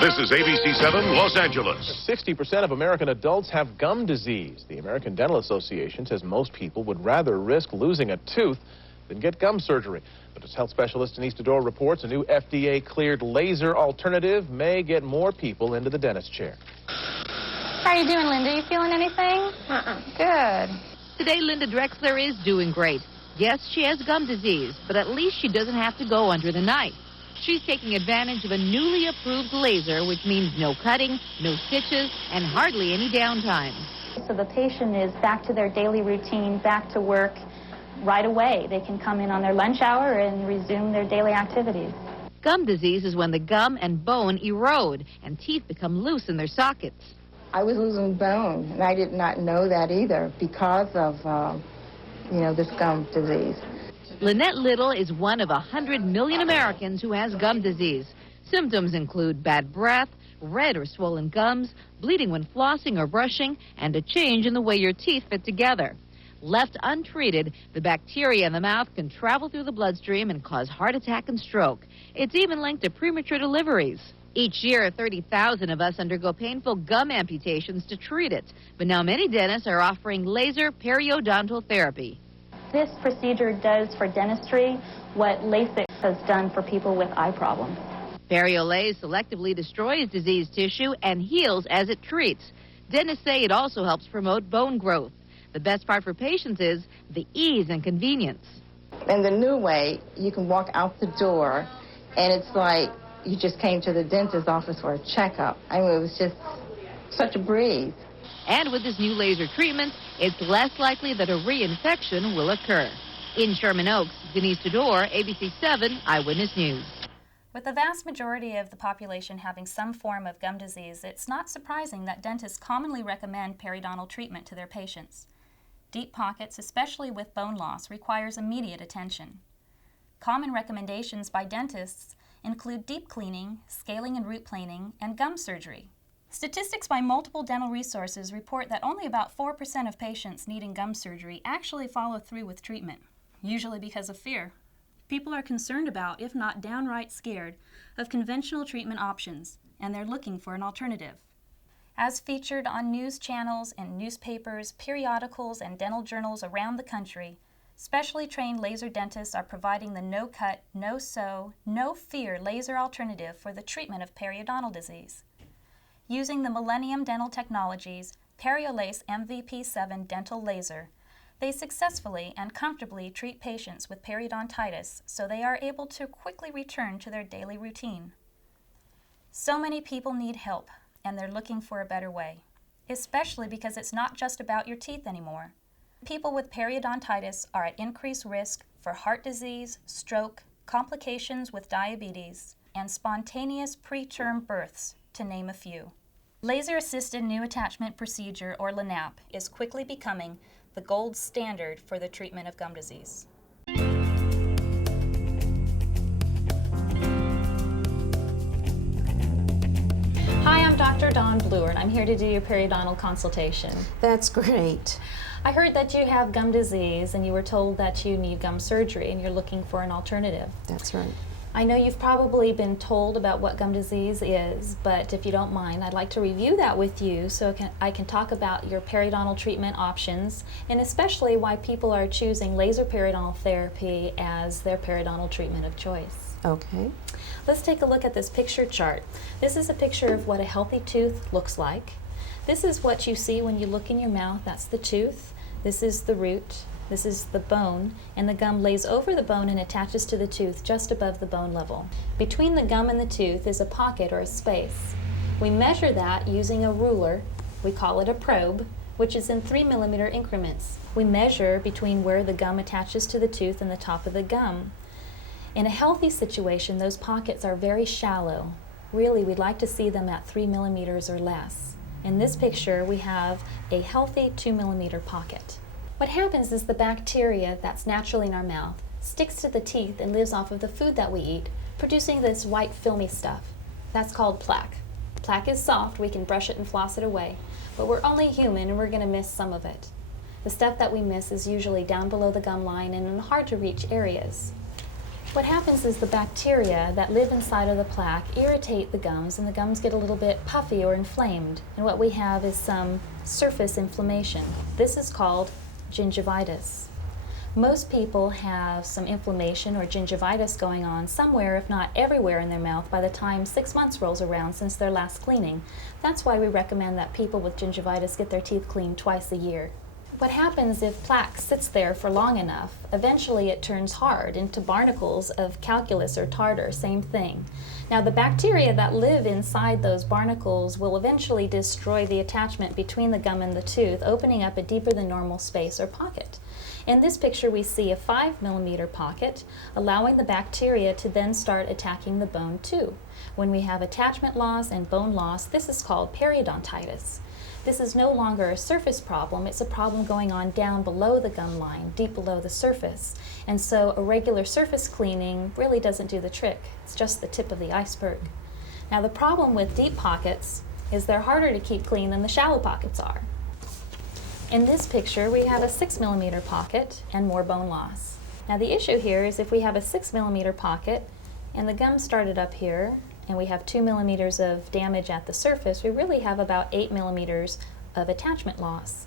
This is ABC 7 Los Angeles. 60% of American adults have gum disease. The American Dental Association says most people would rather risk losing a tooth than get gum surgery. But as health specialist Denise Dodor reports, a new FDA-cleared laser alternative may get more people into the dentist chair. How are you doing, Linda? You feeling anything? Good. Today, Linda Drexler is doing great. Yes, she has gum disease, but at least she doesn't have to go under the knife. She's taking advantage of a newly approved laser, which means no cutting, no stitches, and hardly any downtime. So the patient is back to their daily routine, back to work right away. They can come in on their lunch hour and resume their daily activities. Gum disease is when the gum and bone erode and teeth become loose in their sockets. I was losing bone, and I did not know that either because of, this gum disease. Lynette Little is one of 100 million Americans who has gum disease. Symptoms include bad breath, red or swollen gums, bleeding when flossing or brushing, and a change in the way your teeth fit together. Left untreated, the bacteria in the mouth can travel through the bloodstream and cause heart attack and stroke. It's even linked to premature deliveries. Each year, 30,000 of us undergo painful gum amputations to treat it. But now many dentists are offering laser periodontal therapy. This procedure does for dentistry what LASIK has done for people with eye problems. Periolase selectively destroys diseased tissue and heals as it treats. Dentists say it also helps promote bone growth. The best part for patients is the ease and convenience. And the new way, you can walk out the door, and it's like you just came to the dentist's office for a checkup. I mean, it was just such a breeze. And with this new laser treatment, it's less likely that a reinfection will occur. In Sherman Oaks, Denise Dodor, ABC 7 Eyewitness News. With the vast majority of the population having some form of gum disease, it's not surprising that dentists commonly recommend periodontal treatment to their patients. Deep pockets, especially with bone loss, requires immediate attention. Common recommendations by dentists include deep cleaning, scaling and root planing, and gum surgery. Statistics by multiple dental resources report that only about 4% of patients needing gum surgery actually follow through with treatment, usually because of fear. People are concerned about, if not downright scared, of conventional treatment options, and they're looking for an alternative. As featured on news channels and newspapers, periodicals, and dental journals around the country, specially trained laser dentists are providing the no-cut, no-sew, no-fear laser alternative for the treatment of periodontal disease. Using the Millennium Dental Technologies Periolase MVP7 dental laser, they successfully and comfortably treat patients with periodontitis so they are able to quickly return to their daily routine. So many people need help, and they're looking for a better way, especially because it's not just about your teeth anymore. People with periodontitis are at increased risk for heart disease, stroke, complications with diabetes, and spontaneous preterm births, to name a few. Laser-assisted new attachment procedure, or LANAP, is quickly becoming the gold standard for the treatment of gum disease. Hi, I'm Dr. Dawn Bloor, and I'm here to do your periodontal consultation. That's great. I heard that you have gum disease and you were told that you need gum surgery and you're looking for an alternative. That's right. I know you've probably been told about what gum disease is, but if you don't mind, I'd like to review that with you so I can talk about your periodontal treatment options and especially why people are choosing laser periodontal therapy as their periodontal treatment of choice. Okay. Let's take a look at this picture chart. This is a picture of what a healthy tooth looks like. This is what you see when you look in your mouth. That's the tooth. This is the root. This is the bone, and the gum lays over the bone and attaches to the tooth just above the bone level. Between the gum and the tooth is a pocket or a space. We measure that using a ruler. We call it a probe, which is in 3 millimeter increments. We measure between where the gum attaches to the tooth and the top of the gum. In a healthy situation, those pockets are very shallow. Really, we'd like to see them at 3 millimeters or less. In this picture, we have a healthy 2 millimeter pocket. What happens is the bacteria that's naturally in our mouth sticks to the teeth and lives off of the food that we eat, producing this white filmy stuff. That's called plaque. Plaque is soft, we can brush it and floss it away, but we're only human and we're going to miss some of it. The stuff that we miss is usually down below the gum line and in hard to reach areas. What happens is the bacteria that live inside of the plaque irritate the gums, and the gums get a little bit puffy or inflamed. And what we have is some surface inflammation. This is called gingivitis. Most people have some inflammation or gingivitis going on somewhere, if not everywhere, in their mouth by the time 6 months rolls around since their last cleaning. That's why we recommend that people with gingivitis get their teeth cleaned twice a year. What happens if plaque sits there for long enough, eventually it turns hard into barnacles of calculus or tartar, same thing. Now the bacteria that live inside those barnacles will eventually destroy the attachment between the gum and the tooth, opening up a deeper than normal space or pocket. In this picture we see a 5mm pocket, allowing the bacteria to then start attacking the bone too. When we have attachment loss and bone loss, this is called periodontitis. This is no longer a surface problem, it's a problem going on down below the gum line, deep below the surface. And so a regular surface cleaning really doesn't do the trick. It's just the tip of the iceberg. Now the problem with deep pockets is they're harder to keep clean than the shallow pockets are. In this picture we have a 6mm pocket and more bone loss. Now the issue here is if we have a 6mm pocket and the gum started up here, and we have 2 millimeters of damage at the surface, we really have about 8 millimeters of attachment loss.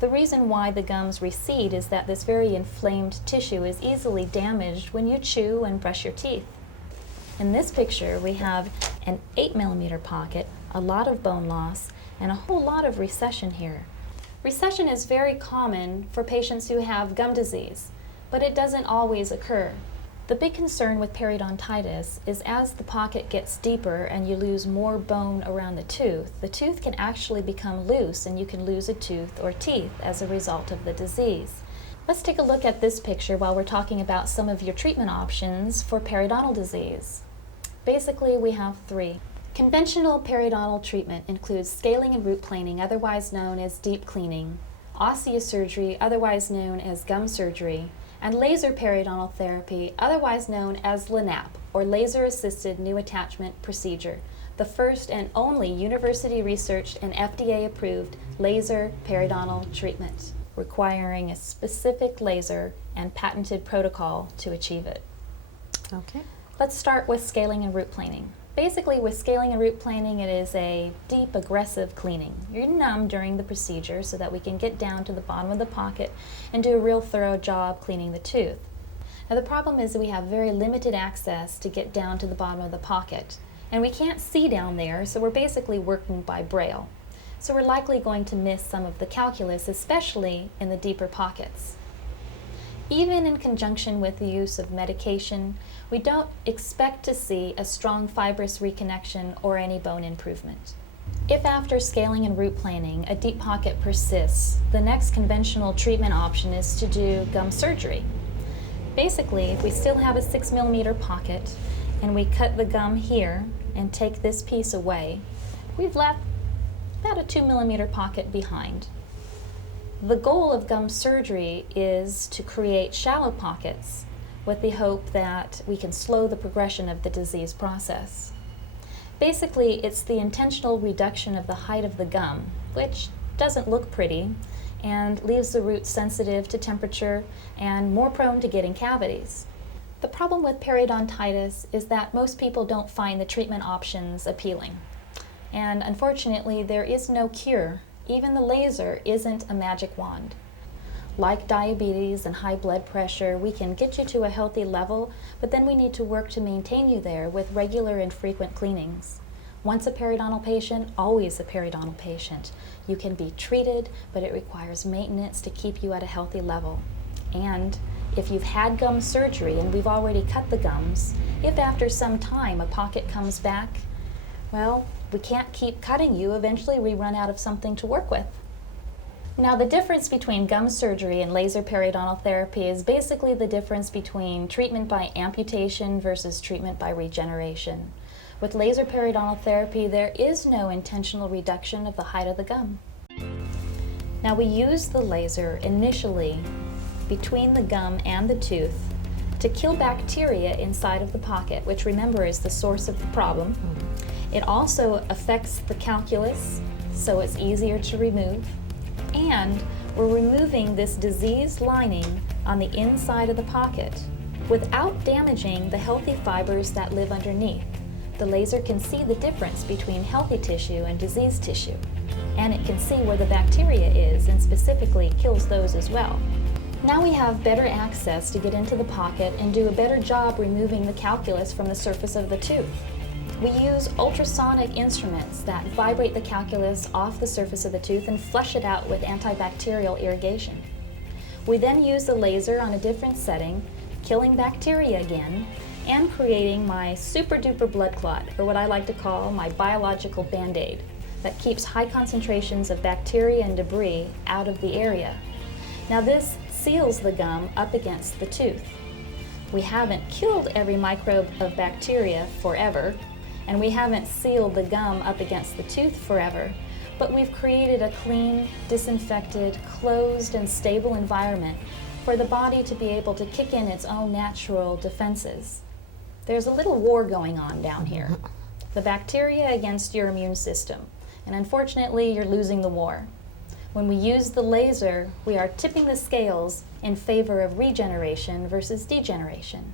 The reason why the gums recede is that this very inflamed tissue is easily damaged when you chew and brush your teeth. In this picture, we have an 8mm pocket, a lot of bone loss, and a whole lot of recession here. Recession is very common for patients who have gum disease, but it doesn't always occur. The big concern with periodontitis is as the pocket gets deeper and you lose more bone around the tooth can actually become loose and you can lose a tooth or teeth as a result of the disease. Let's take a look at this picture while we're talking about some of your treatment options for periodontal disease. Basically, we have 3. Conventional periodontal treatment includes scaling and root planing, otherwise known as deep cleaning, osteosurgery, otherwise known as gum surgery, and laser periodontal therapy, otherwise known as LANAP, or laser-assisted new attachment procedure, the first and only university-researched and FDA-approved laser periodontal treatment, requiring a specific laser and patented protocol to achieve it. Okay. Let's start with scaling and root planing. Basically, with scaling and root planing, it is a deep, aggressive cleaning. You're numb during the procedure so that we can get down to the bottom of the pocket and do a real thorough job cleaning the tooth. Now, the problem is that we have very limited access to get down to the bottom of the pocket, and we can't see down there, so we're basically working by braille. So we're likely going to miss some of the calculus, especially in the deeper pockets. Even in conjunction with the use of medication, we don't expect to see a strong fibrous reconnection or any bone improvement. If after scaling and root planing a deep pocket persists, the next conventional treatment option is to do gum surgery. Basically, if we still have a 6mm pocket and we cut the gum here and take this piece away, we've left about a 2mm pocket behind. The goal of gum surgery is to create shallow pockets with the hope that we can slow the progression of the disease process. Basically, it's the intentional reduction of the height of the gum, which doesn't look pretty and leaves the root sensitive to temperature and more prone to getting cavities. The problem with periodontitis is that most people don't find the treatment options appealing. And unfortunately, there is no cure. Even the laser isn't a magic wand. Like diabetes and high blood pressure, we can get you to a healthy level, but then we need to work to maintain you there with regular and frequent cleanings. Once a periodontal patient, always a periodontal patient. You can be treated, but it requires maintenance to keep you at a healthy level. And if you've had gum surgery and we've already cut the gums, if after some time a pocket comes back, well, we can't keep cutting you. Eventually we run out of something to work with. Now, the difference between gum surgery and laser periodontal therapy is basically the difference between treatment by amputation versus treatment by regeneration. With laser periodontal therapy, there is no intentional reduction of the height of the gum. Now, we use the laser initially between the gum and the tooth to kill bacteria inside of the pocket, which, remember, is the source of the problem. It also affects the calculus, so it's easier to remove. And we're removing this diseased lining on the inside of the pocket. without damaging the healthy fibers that live underneath. The laser can see the difference between healthy tissue and diseased tissue, and it can see where the bacteria is and specifically kills those as well. Now we have better access to get into the pocket and do a better job removing the calculus from the surface of the tooth. We use ultrasonic instruments that vibrate the calculus off the surface of the tooth and flush it out with antibacterial irrigation. We then use the laser on a different setting, killing bacteria again, and creating my super duper blood clot, or what I like to call my biological band-aid, that keeps high concentrations of bacteria and debris out of the area. Now this seals the gum up against the tooth. We haven't killed every microbe of bacteria forever, and we haven't sealed the gum up against the tooth forever, but we've created a clean, disinfected, closed, and stable environment for the body to be able to kick in its own natural defenses. There's a little war going on down here. The bacteria against your immune system, and unfortunately you're losing the war. When we use the laser, we are tipping the scales in favor of regeneration versus degeneration.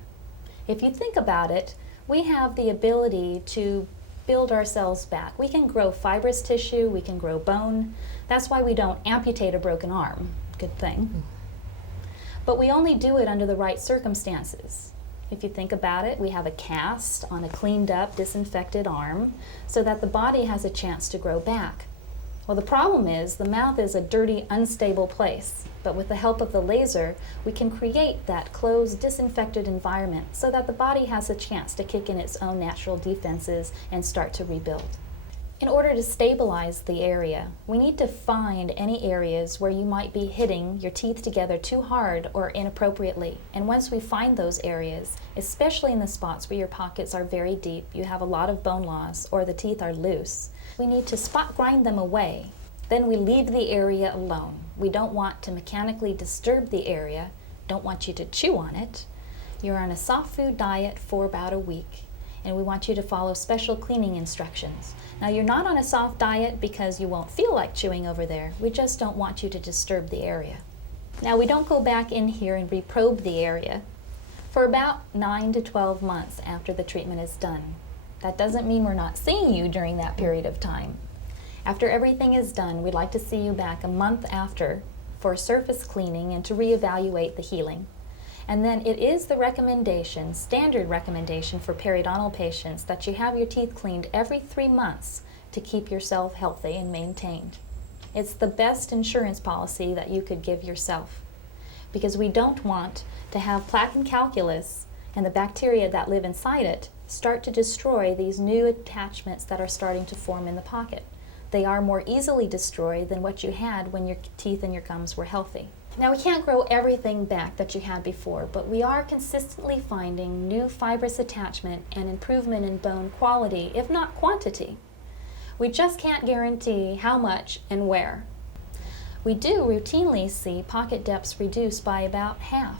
If you think about it, we have the ability to build ourselves back. We can grow fibrous tissue, we can grow bone. That's why we don't amputate a broken arm. Good thing. But we only do it under the right circumstances. If you think about it, we have a cast on a cleaned up, disinfected arm so that the body has a chance to grow back. Well, the problem is the mouth is a dirty, unstable place, but with the help of the laser, we can create that closed, disinfected environment so that the body has a chance to kick in its own natural defenses and start to rebuild. In order to stabilize the area, we need to find any areas where you might be hitting your teeth together too hard or inappropriately. And once we find those areas, especially in the spots where your pockets are very deep, you have a lot of bone loss, or the teeth are loose, we need to spot grind them away. Then we leave the area alone. We don't want to mechanically disturb the area, don't want you to chew on it. You're on a soft food diet for about a week, and we want you to follow special cleaning instructions. Now, you're not on a soft diet because you won't feel like chewing over there. We just don't want you to disturb the area. Now, we don't go back in here and reprobe the area for about 9 to 12 months after the treatment is done. That doesn't mean we're not seeing you during that period of time. After everything is done, we'd like to see you back a month after for surface cleaning and to reevaluate the healing. And then it is the recommendation, standard recommendation for periodontal patients, that you have your teeth cleaned every 3 months to keep yourself healthy and maintained. It's the best insurance policy that you could give yourself, because we don't want to have plaque and calculus and the bacteria that live inside it start to destroy these new attachments that are starting to form in the pocket. They are more easily destroyed than what you had when your teeth and your gums were healthy. Now, we can't grow everything back that you had before, but we are consistently finding new fibrous attachment and improvement in bone quality, if not quantity. We just can't guarantee how much and where. We do routinely see pocket depths reduced by about half.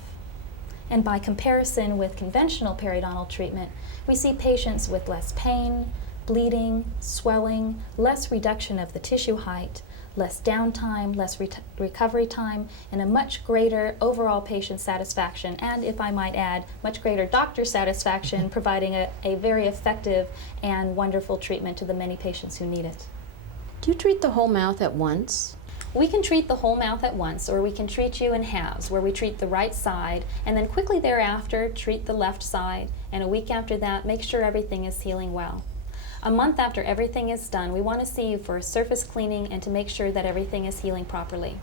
And by comparison with conventional periodontal treatment, we see patients with less pain, bleeding, swelling, less reduction of the tissue height, less downtime, less recovery time, and a much greater overall patient satisfaction, and, if I might add, much greater doctor satisfaction, providing a very effective and wonderful treatment to the many patients who need it. Do you treat the whole mouth at once? We can treat the whole mouth at once, or we can treat you in halves, where we treat the right side, and then quickly thereafter treat the left side, and a week after that make sure everything is healing well. A month after everything is done, we want to see you for a surface cleaning and to make sure that everything is healing properly.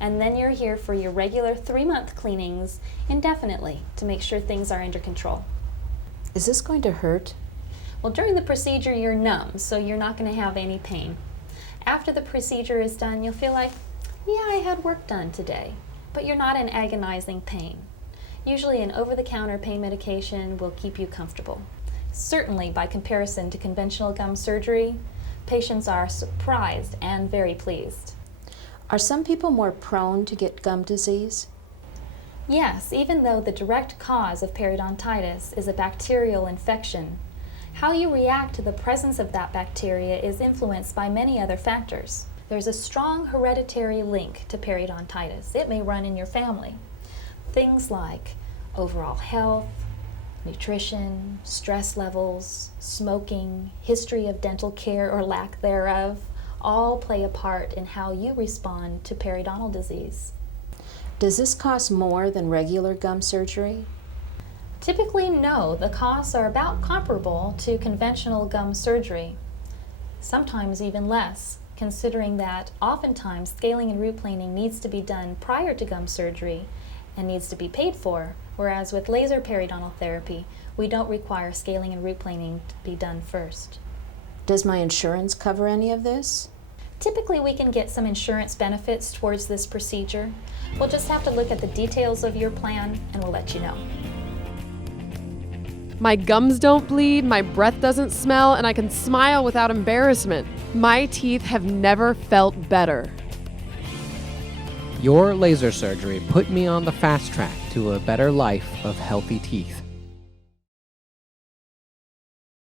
And then you're here for your regular 3-month cleanings indefinitely to make sure things are under control. Is this going to hurt? Well, during the procedure you're numb, so you're not going to have any pain. After the procedure is done, you'll feel like, yeah, I had work done today, but you're not in agonizing pain. Usually an over-the-counter pain medication will keep you comfortable. Certainly, by comparison to conventional gum surgery, patients are surprised and very pleased. Are some people more prone to get gum disease? Yes, even though the direct cause of periodontitis is a bacterial infection, how you react to the presence of that bacteria is influenced by many other factors. There's a strong hereditary link to periodontitis. It may run in your family. Things like overall health, nutrition, stress levels, smoking, history of dental care or lack thereof, all play a part in how you respond to periodontal disease. Does this cost more than regular gum surgery? Typically, no. The costs are about comparable to conventional gum surgery, sometimes even less, considering that oftentimes scaling and root planing needs to be done prior to gum surgery and needs to be paid for, whereas with laser periodontal therapy, we don't require scaling and root planing to be done first. Does my insurance cover any of this? Typically, we can get some insurance benefits towards this procedure. We'll just have to look at the details of your plan and we'll let you know. My gums don't bleed, my breath doesn't smell, and I can smile without embarrassment. My teeth have never felt better. Your laser surgery put me on the fast track to a better life of healthy teeth.